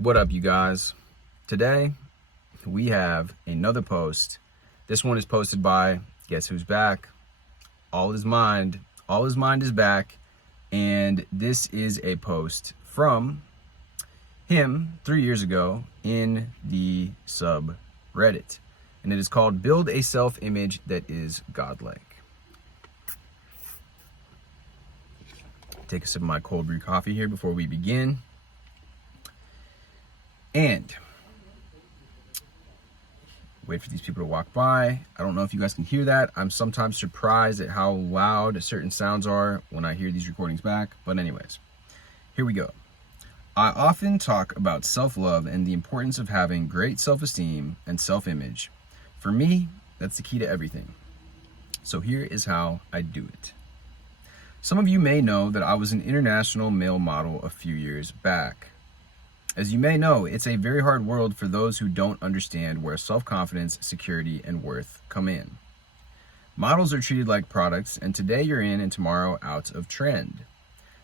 What up, you guys? Today we have another post. This one is posted by, guess who's back? All Is Mind. All Is Mind is back, and this is a post from him 3 years ago in the subreddit, and it is called "Build a Self-Image That Is Godlike." Take a sip of my cold brew coffee here before we begin. And wait for these people to walk by. I don't know if you guys can hear that. I'm sometimes surprised at how loud certain sounds are when I hear these recordings back. But anyways, here we go. I often talk about self-love and the importance of having great self-esteem and self-image. For me, that's the key to everything. So here is how I do it. Some of you may know that I was an international male model a few years back. As you may know, it's a very hard world for those who don't understand where self-confidence, security, and worth come in. Models are treated like products, and today you're in and tomorrow out of trend.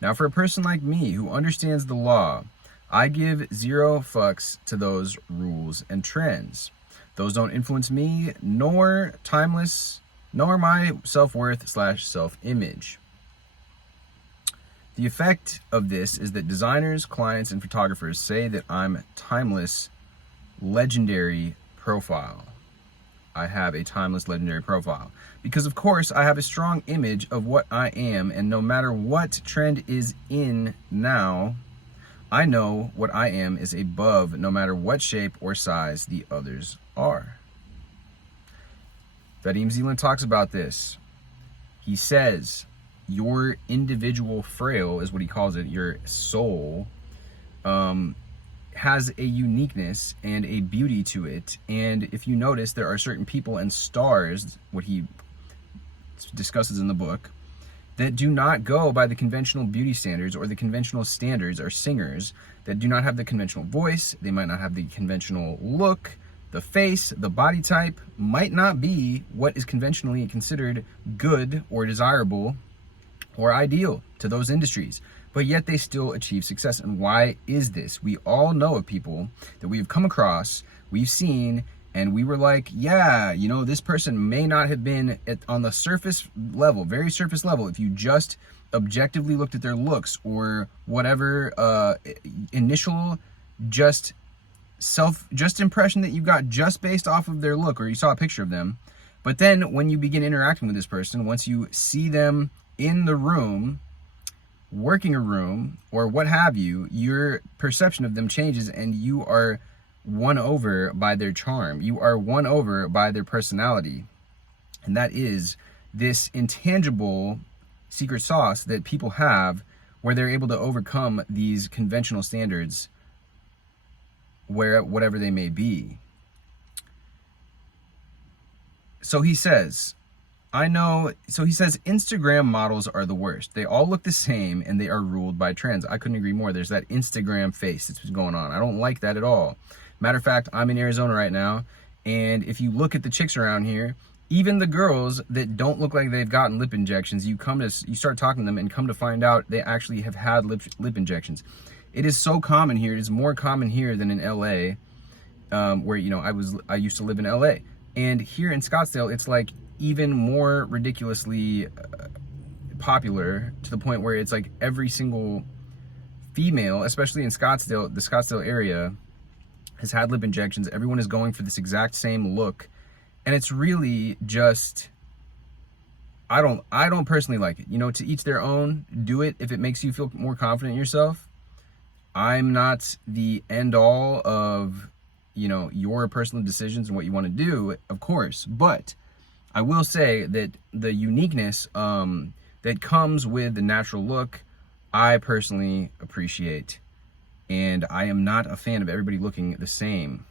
Now, for a person like me who understands the law, I give zero fucks to those rules and trends. Those don't influence me, nor my self-worth / self-image. The effect of this is that designers, clients, and photographers say that I'm timeless, legendary profile. I have a timeless, legendary profile. Because of course, I have a strong image of what I am, and no matter what trend is in now, I know what I am is above no matter what shape or size the others are. Vadim Zeland talks about this. He says, your individual frail is what he calls it, your soul, has a uniqueness and a beauty to it. And if you notice, there are certain people and stars, what he discusses in the book, that do not go by the conventional beauty standards or the conventional standards, or singers that do not have the conventional voice. They might not have the conventional look. The face, the body type might not be what is conventionally considered good or desirable or ideal to those industries, but yet they still achieve success. And why is this? We all know of people that we have come across, we've seen, and we were like, yeah, you know, this person may not have been on the surface level, very surface level, if you just objectively looked at their looks or whatever initial just impression that you got just based off of their look, or you saw a picture of them. But then when you begin interacting with this person, once you see them in the room, working a room, or what have you, your perception of them changes, and you are won over by their charm. You are won over by their personality. And that is this intangible secret sauce that people have, where they're able to overcome these conventional standards, whatever they may be. So he says, Instagram models are the worst. They all look the same and they are ruled by trends. I couldn't agree more. There's that Instagram face that's going on. I don't like that at all. Matter of fact, I'm in Arizona right now, and if you look at the chicks around here, even the girls that don't look like they've gotten lip injections, you start talking to them and come to find out they actually have had lip injections. It is so common here. It is more common here than in LA, where, you know, I used to live in LA. And here in Scottsdale, it's like even more ridiculously popular, to the point where it's like every single female, especially in Scottsdale, the Scottsdale area, has had lip injections. Everyone is going for this exact same look. And it's really just, I don't personally like it. You know, to each their own. Do it if it makes you feel more confident in yourself. I'm not the end all of, you know, your personal decisions and what you want to do, of course, but I will say that the uniqueness that comes with the natural look, I personally appreciate, and I am not a fan of everybody looking the same.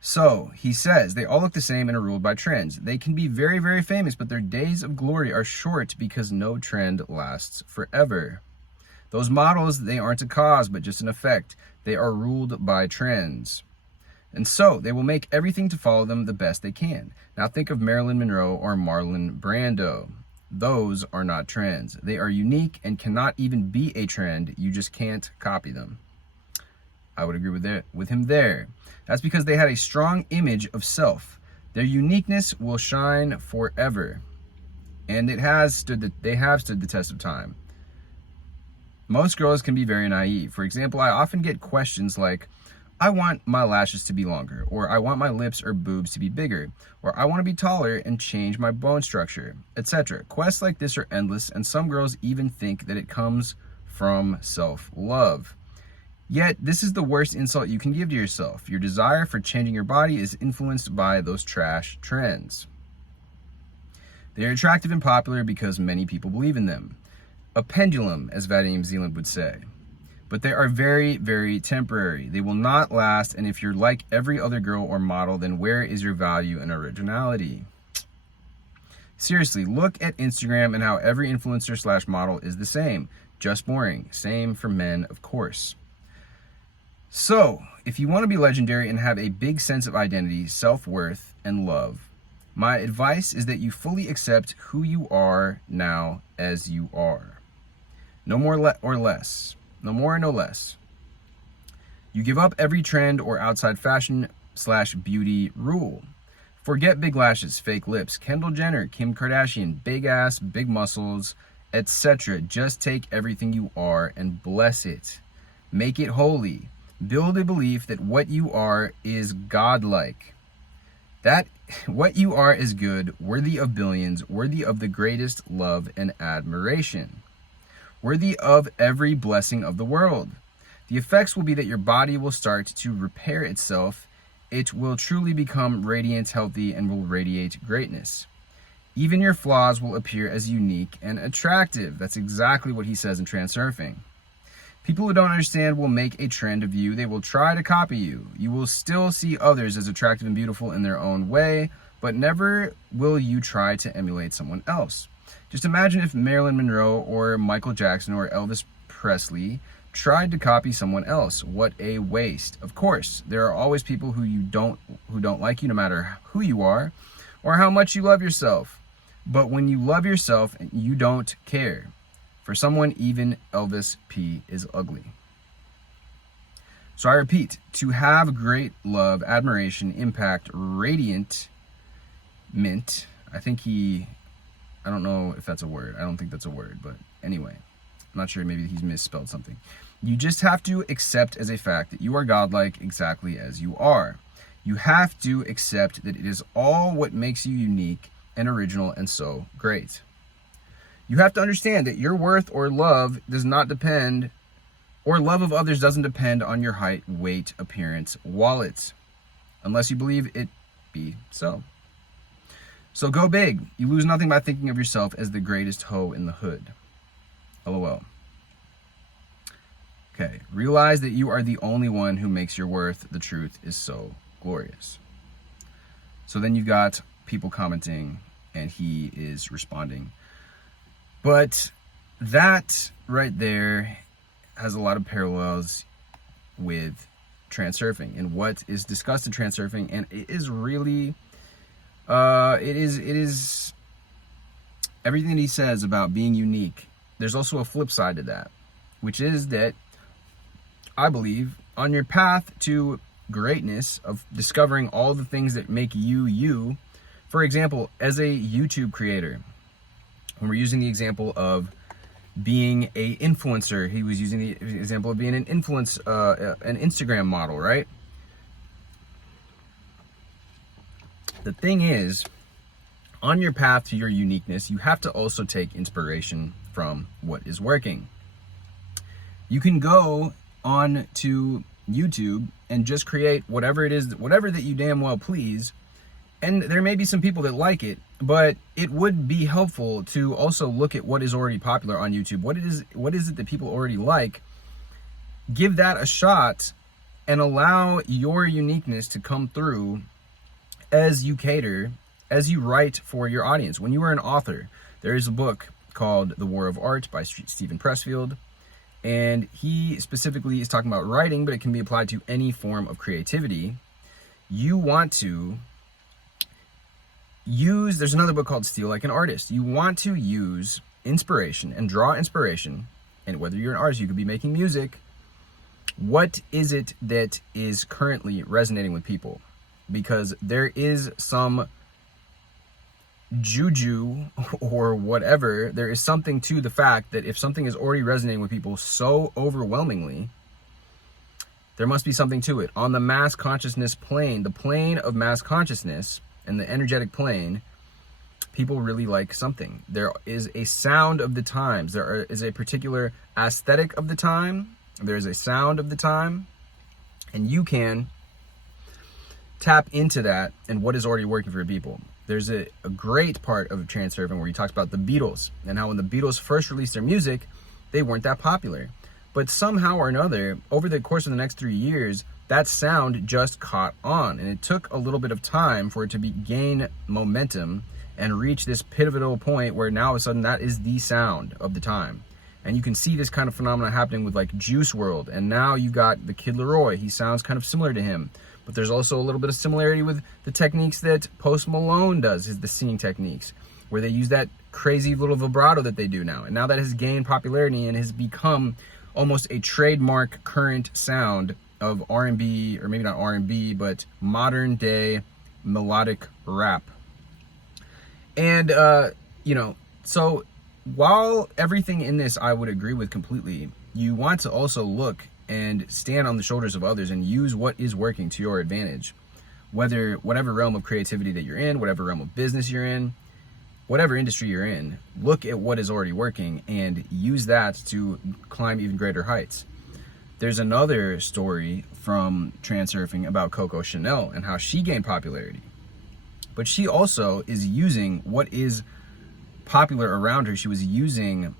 So he says, they all look the same and are ruled by trends. They can be very, very famous, but their days of glory are short because no trend lasts forever. Those models, they aren't a cause, but just an effect. They are ruled by trends. And so they will make everything to follow them the best they can. Now think of Marilyn Monroe or Marlon Brando. Those are not trends. They are unique and cannot even be a trend. You just can't copy them. I would agree with him there. That's because they had a strong image of self. Their uniqueness will shine forever. And they have stood the test of time. Most girls can be very naive. For example, I often get questions like, I want my lashes to be longer, or I want my lips or boobs to be bigger, or I want to be taller and change my bone structure, etc. Quests like this are endless, and some girls even think that it comes from self-love. Yet, this is the worst insult you can give to yourself. Your desire for changing your body is influenced by those trash trends. They are attractive and popular because many people believe in them. A pendulum, as Vadim Zealand would say. But they are very, very temporary. They will not last, and if you're like every other girl or model, then where is your value and originality? Seriously, look at Instagram and how every influencer / model is the same. Just boring. Same for men, of course. So, if you want to be legendary and have a big sense of identity, self-worth, and love, my advice is that you fully accept who you are now as you are. No more or less. No more, no less. You give up every trend or outside fashion / beauty rule. Forget big lashes, fake lips, Kendall Jenner, Kim Kardashian, big ass, big muscles, etc. Just take everything you are and bless it. Make it holy. Build a belief that what you are is godlike. That what you are is good, worthy of billions, worthy of the greatest love and admiration. Worthy of every blessing of the world. The effects will be that your body will start to repair itself. It will truly become radiant, healthy, and will radiate greatness. Even your flaws will appear as unique and attractive. That's exactly what he says in Transurfing. People who don't understand will make a trend of you. They will try to copy you. You will still see others as attractive and beautiful in their own way, but never will you try to emulate someone else. Just imagine if Marilyn Monroe or Michael Jackson or Elvis Presley tried to copy someone else. What a waste. Of course, there are always people who don't like you, no matter who you are or how much you love yourself. But when you love yourself, you don't care. For someone, even Elvis P is ugly. So I repeat, to have great love, admiration, impact, radiant mint. I don't know if that's a word. I don't think that's a word, but anyway, I'm not sure, maybe he's misspelled something. You just have to accept as a fact that you are godlike exactly as you are. You have to accept that it is all what makes you unique and original and so great. You have to understand that your worth or love does not depend, or love of others doesn't depend on your height, weight, appearance, wallet, unless you believe it be so. So go big. You lose nothing by thinking of yourself as the greatest hoe in the hood. LOL. Okay, realize that you are the only one who makes your worth. The truth is so glorious. So then you've got people commenting and he is responding. But that right there has a lot of parallels with Transurfing and what is discussed in Transurfing, and it is really it is everything that he says about being unique. There's also a flip side to that, which is that I believe on your path to greatness of discovering all the things that make you you, for example, as a YouTube creator, when we're using the example of being a influencer, he was using the example of being an an Instagram model, right? The thing is, on your path to your uniqueness, you have to also take inspiration from what is working. You can go on to YouTube and just create whatever it is, whatever that you damn well please, and there may be some people that like it, but it would be helpful to also look at what is already popular on YouTube. What is it that people already like? Give that a shot and allow your uniqueness to come through as you cater, as you write for your audience. When you are an author, there is a book called The War of Art by Stephen Pressfield, and he specifically is talking about writing, but it can be applied to any form of creativity. You want to there's another book called Steal Like an Artist. You want to use inspiration and draw inspiration, and whether you're an artist, you could be making music. What is it that is currently resonating with people? Because there is some juju or whatever, there is something to the fact that if something is already resonating with people so overwhelmingly, there must be something to it. On the mass consciousness plane, the plane of mass consciousness and the energetic plane, people really like something. There is a sound of the times. There is a particular aesthetic of the time. There is a sound of the time. And you can tap into that and what is already working for people. There's a great part of Transurfing where he talks about the Beatles and how when the Beatles first released their music, they weren't that popular. But somehow or another, over the course of the next 3 years, that sound just caught on. And it took a little bit of time for it to gain momentum and reach this pivotal point where now all of a sudden that is the sound of the time. And you can see this kind of phenomenon happening with like Juice WRLD. And now you got the Kid Laroi. He sounds kind of similar to him. But there's also a little bit of similarity with the techniques that Post Malone does, the singing techniques, where they use that crazy little vibrato that they do now. And now that has gained popularity and has become almost a trademark current sound of R&B, or maybe not R&B, but modern day melodic rap. And, so while everything in this I would agree with completely, you want to also look and stand on the shoulders of others and use what is working to your advantage. Whatever realm of creativity that you're in, whatever realm of business you're in, whatever industry you're in, look at what is already working and use that to climb even greater heights. There's another story from Transurfing about Coco Chanel and how she gained popularity. But she also is using what is popular around her. She was using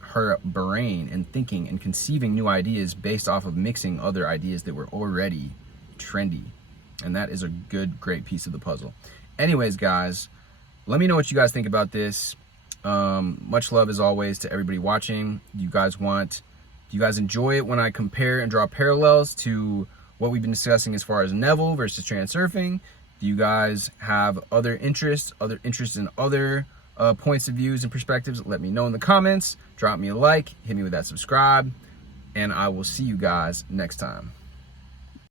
her brain and thinking and conceiving new ideas based off of mixing other ideas that were already trendy. And that is a great piece of the puzzle. Anyways, guys, let me know what you guys think about this. Much love as always to everybody watching. Do you guys enjoy it when I compare and draw parallels to what we've been discussing as far as Neville versus Transurfing? Do you guys have other interests in other points of views and perspectives? Let me know in the comments. Drop me a like, hit me with that subscribe, and I will see you guys next time.